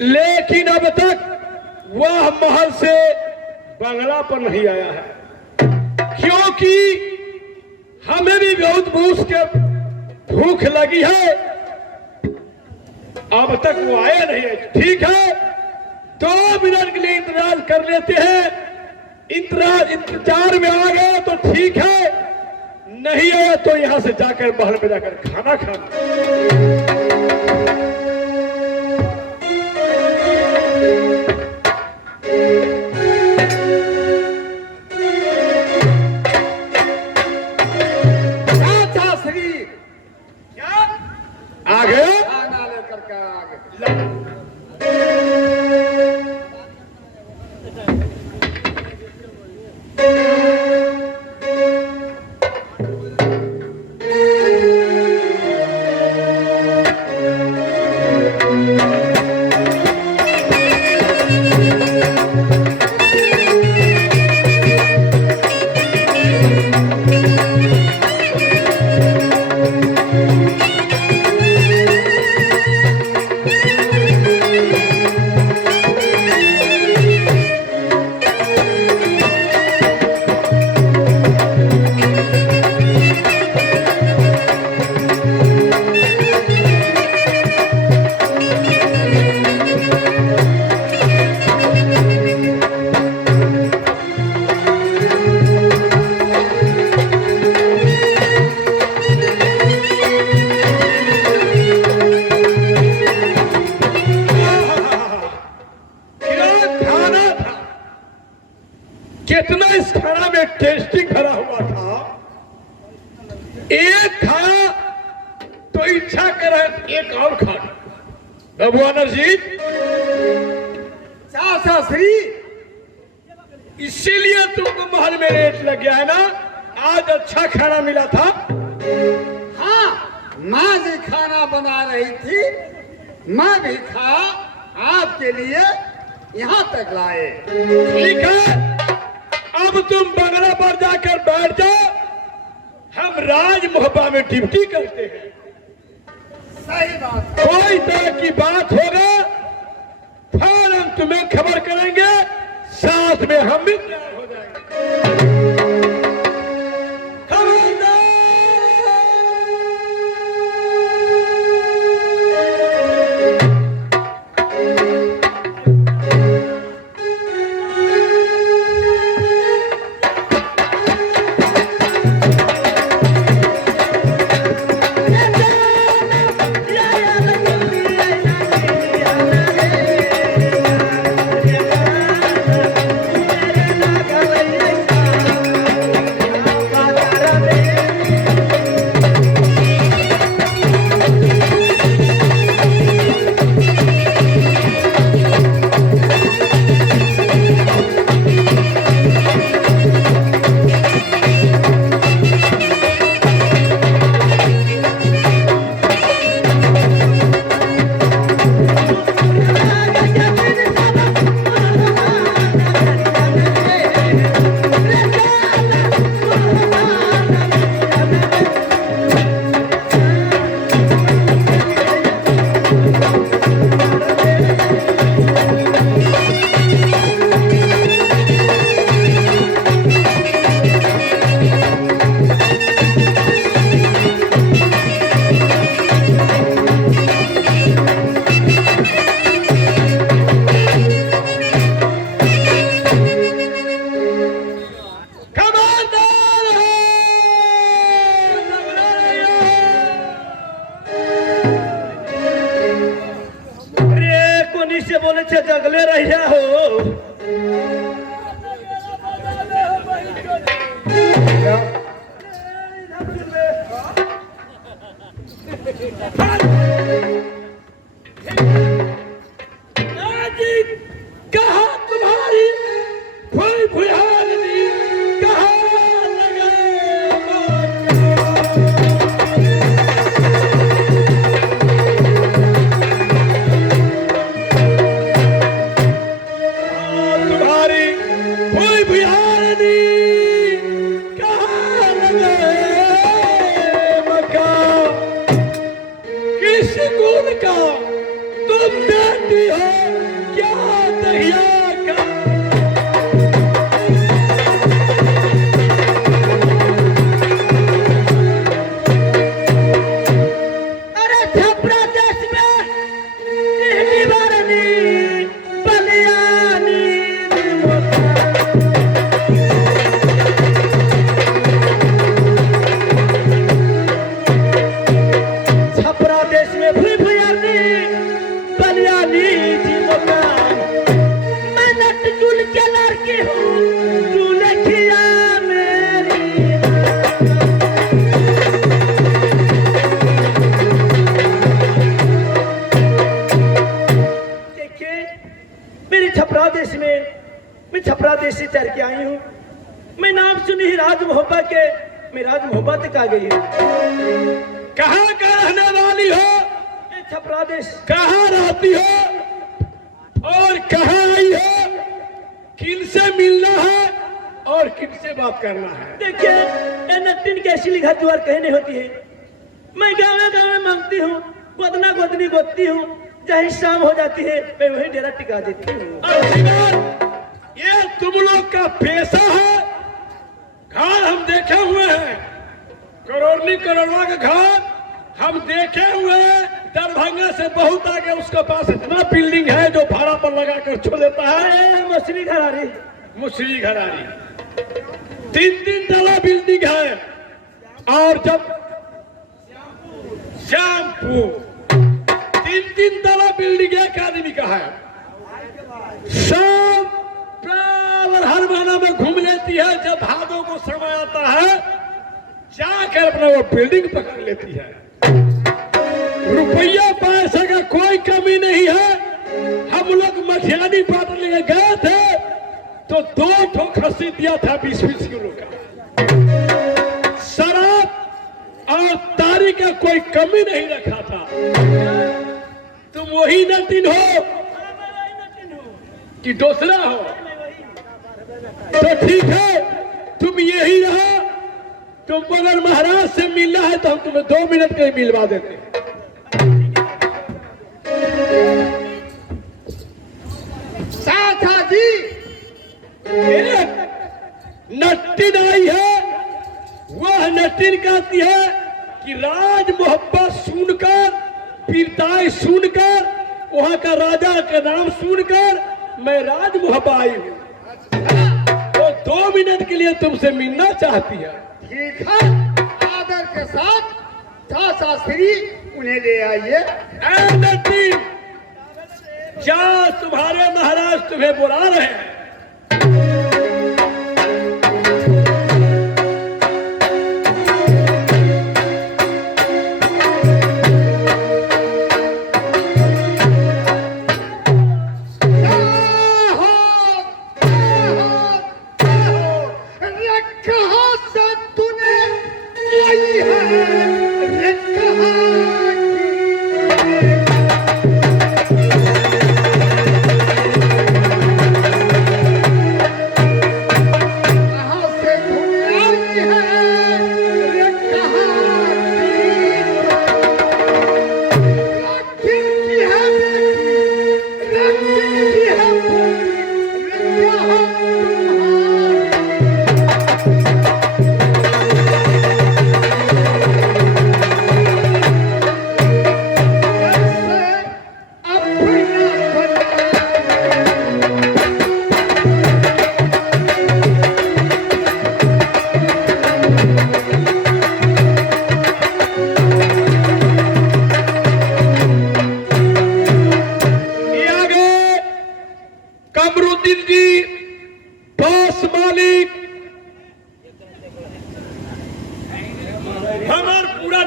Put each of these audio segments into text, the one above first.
लेकिन अब तक वह महल से बंगला पर नहीं आया है, क्योंकि हमें भी बहुत भूख लगी है। अब तक वो आया नहीं है। ठीक है, 2 मिनट के लिए इंतजार कर लेते हैं। इंतजार में आ गया तो ठीक है, नहीं आया तो यहां से जाकर महल में जाकर खाना खाना। आ गया खाना लेकर के आ गए। कितना इस खाना में टेस्टी भरा हुआ था। एक खा तो इच्छा करे एक और खा। भगवानर जी, चाचा श्री, इसीलिए तुमको महल में रेट लग गया है ना। आज अच्छा खाना मिला था। हाँ, माँ जी खाना बना रही थी, मैं भी खा आपके लिए यहाँ तक लाए। ठीक है, अब तुम बंगला पर जाकर बैठ जाओ, हम राज मोहब्बा में ड्यूटी करते हैं। सही बात। कोई तरह की बात होगा फिर हम तुम्हें खबर करेंगे, साथ में हम भी तैयार हो जाएंगे। से बोले छे जगले रहिया हो। कहा तुम्हारी कोई भुयाल नहीं, कहा तुम बेटी राती हो क्या दहिया का। अरे छपरा देश में दिल्ली वारनी बलियानी छपरा देश में भूई भूयानी बलियानी जी मकान। मैं नट चुल के लड़की हूँ चुलखिया मेरी। देखिए मेरे छपरा देश में, मैं छपरा देश से चढ़ के आई हूँ। मैं नाम सुनी ही राज मोहब्बत के, मैं राज मोहब्बत तक आ गई हूँ। कहाँ का रहने वाली हो, ये छपरा देश कहाँ रहती हो और कहाँ आई हो, किनसे मिलना है और किनसे बात करना है। देखिए ये नट्टिन कैसी लिखा द्वार कहने होती है। मैं गाँव गाँव मांगती हूँ, गोदना गोदनी गोदती हूँ, जहाँ शाम हो जाती है मैं वही डेरा टिका देती हूँ। और श्रीमान, ये तुम लोग का पेशा है। घर हम देखे हुए हैं, करोड़नी करोड़वा का घर हम देखे हुए हैं। दरभंगा से बहुत आगे उसके पास इतना बिल्डिंग है जो भाड़ा पर लगा कर छोड़ देता है। मछली घर आ रही मुसरी घरारी 3-3 तला बिल्डिंग है। और जब श्यामपुर 3-3 तला बिल्डिंग एक आदमी का है। सब बराबर हर महीना में घूम लेती है। जब भादों को समय आता है जाकर अपना वो बिल्डिंग पकड़ लेती है। रुपया पैसा का कोई कमी नहीं है। हम लोग मठियानी पाट लेके गए थे तो 2 ठो खस्सी दिया था 20-20 किलो का। शराब और तारी का कोई कमी नहीं रखा था। तुम वही नटिन हो कि दूसरा हो, तो ठीक है तुम यही रहो। तुम अगर महाराज से मिलना है तो हम तुम्हें 2 मिनट के लिए मिलवा देते हैं। साथा जी एक नटिन आई है। वह नटिन कहती है कि राज मोहब्बत सुनकर, पीरताई सुनकर, वहां का राजा का नाम सुनकर मैं राज मोहब्बत आई हूँ। वो 2 मिनट के लिए तुमसे मिलना चाहती है। ठीक है, आदर के साथ चाचा श्री उन्हें ले आइए। ऐ नटिन, जा तुम्हारे महाराज तुम्हें बुला रहे हैं।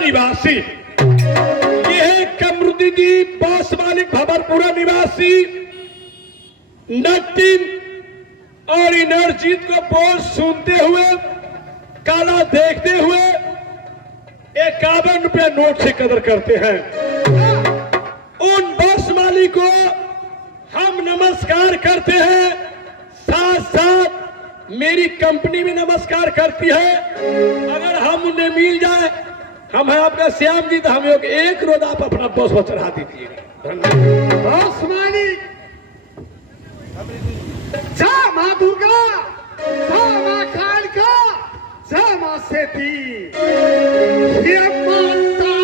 निवासी, ये है कमरुद्दीन बास मालिक भवरपुरा निवासी नटिन और इनरजीत को बोल सुनते हुए, काला देखते हुए 51 रुपया नोट से कदर करते हैं। उन बस मालिक को हम नमस्कार करते हैं, साथ साथ मेरी कंपनी भी नमस्कार करती है। अगर हम उन्हें मिल जाए, हम है आपका श्याम जी, तो हम एक रोज आप अपना बस पर चढ़ा दीजिएगा। धन्यवाद। आसमानी जा माँ दुर्गा, जा माँ कालिका, जा माँ सेती, ये माता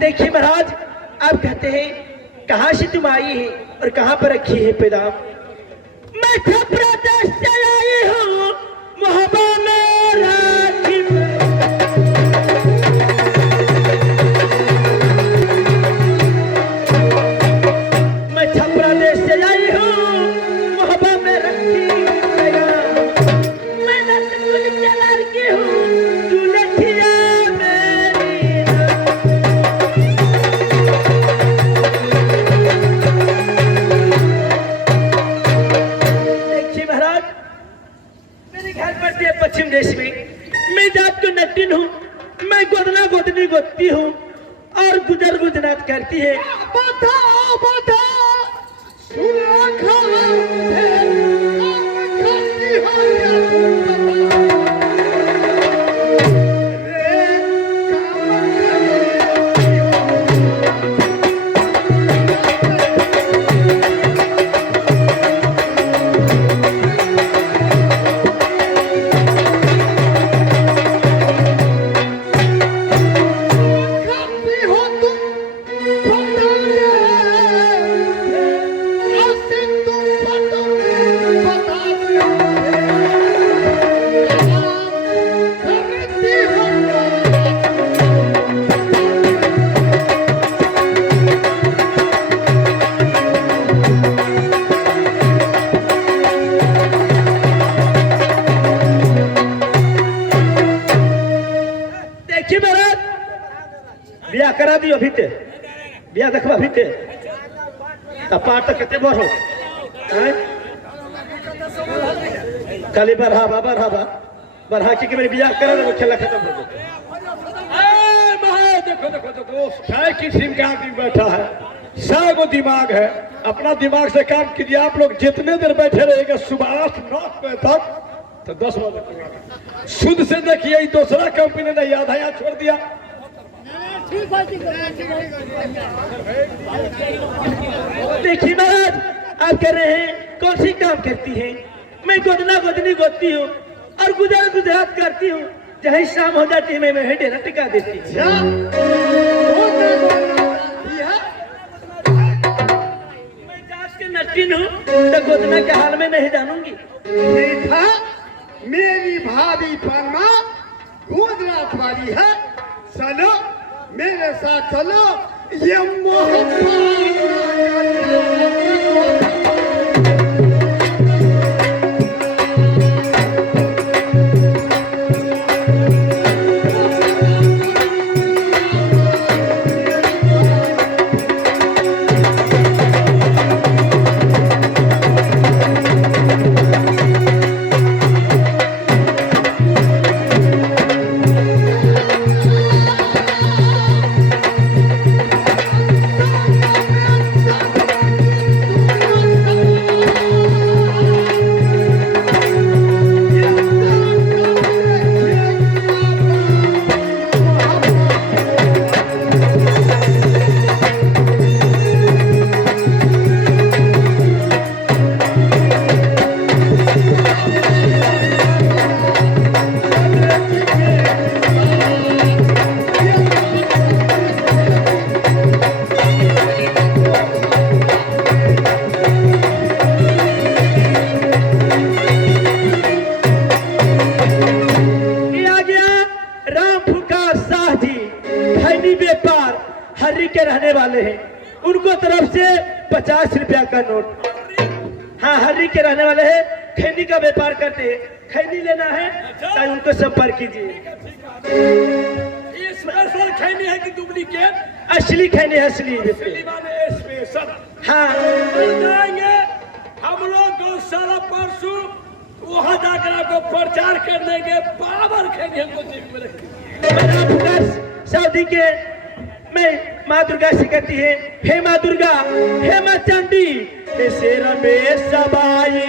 देखिए महाराज, आप कहते हैं कहाँ से तुम आई है और कहाँ पर रखी है पैदाम? मैं छपरा देश से आई हूँ, मोहब्बा में राखी। मैं छपरा देश से आई हूँ, मोहब्बा में रखी पैगाम। मैं रसगुल के लड़की हूँ, दुल्हनिया मेरी नाम। देखिए महाराज, मेरे घर पर से पश्चिम देश में मैं जात को नटिन हूँ। मैं गोदना गोदनी गोदती हूँ और गुजर गुजरात करती है। बताओ बताओ, सुरखा है, हम खाती हो या तुम बताओ। रे काम करती हो तुम, बताओ रे, ऐसे तुम बताओ, बता दो करती हो देखिए महाराज, ब्याह करा दियो भीते, ब्याह देखबा भीते पार तो कितने बोर हो खाली बढ़ा बढ़ा के मेरे ब्याह करा दो, खेला खत्म हो गया। देखो देखो देखो, काय किस्म का आदमी बैठा है, सागो दिमाग है। अपना दिमाग से काम कीजिए। आप लोग जितने देर बैठे रहेंगे सुबह 8-9 बजे तक, तो 10 बजे तक शुद्ध से देखिए। दूसरा कंपनी ने आधा यहाँ छोड़ दिया। देखिए महाराज, आप कह रहे हैं कौन सी काम करती हैं? मैं गोदना गोदनी गोदती हूँ और गुजर गुजरात करती हूँ। जहाँ शाम हो जाती है मैं वहीं डेरा टिका देती हूँ। क्या बोलने बोलती है? मैं जात के नटिन हूँ तो गोदना के हाल में नहीं जानूंगी। देखा, मेरी भाभी परमा गुजरात वाली है। चलो मेरे साथ चलो, ये मोहब्बत 50 रुपया का नोट। हाँ, हर्री के रहने वाले हैं, खैनी का व्यापार करते हैं। खैनी लेना है तो उनको संपर्क कीजिए। ये स्पेशल खैनी है कि डुप्लीकेट? असली खैनी है, असली स्पेशल। हाँ, मिल जाएंगे हम लोग गौशाला परसों, वहां जाकर आपको प्रचार कर देंगे। पावर खैनी हमको जेब में रखेंगे। मैं पुकार सऊदी के मैं माँ दुर्गा से कहती है, हे माँ दुर्गा, हे माँ चंडी, हे शेरा में सबाई,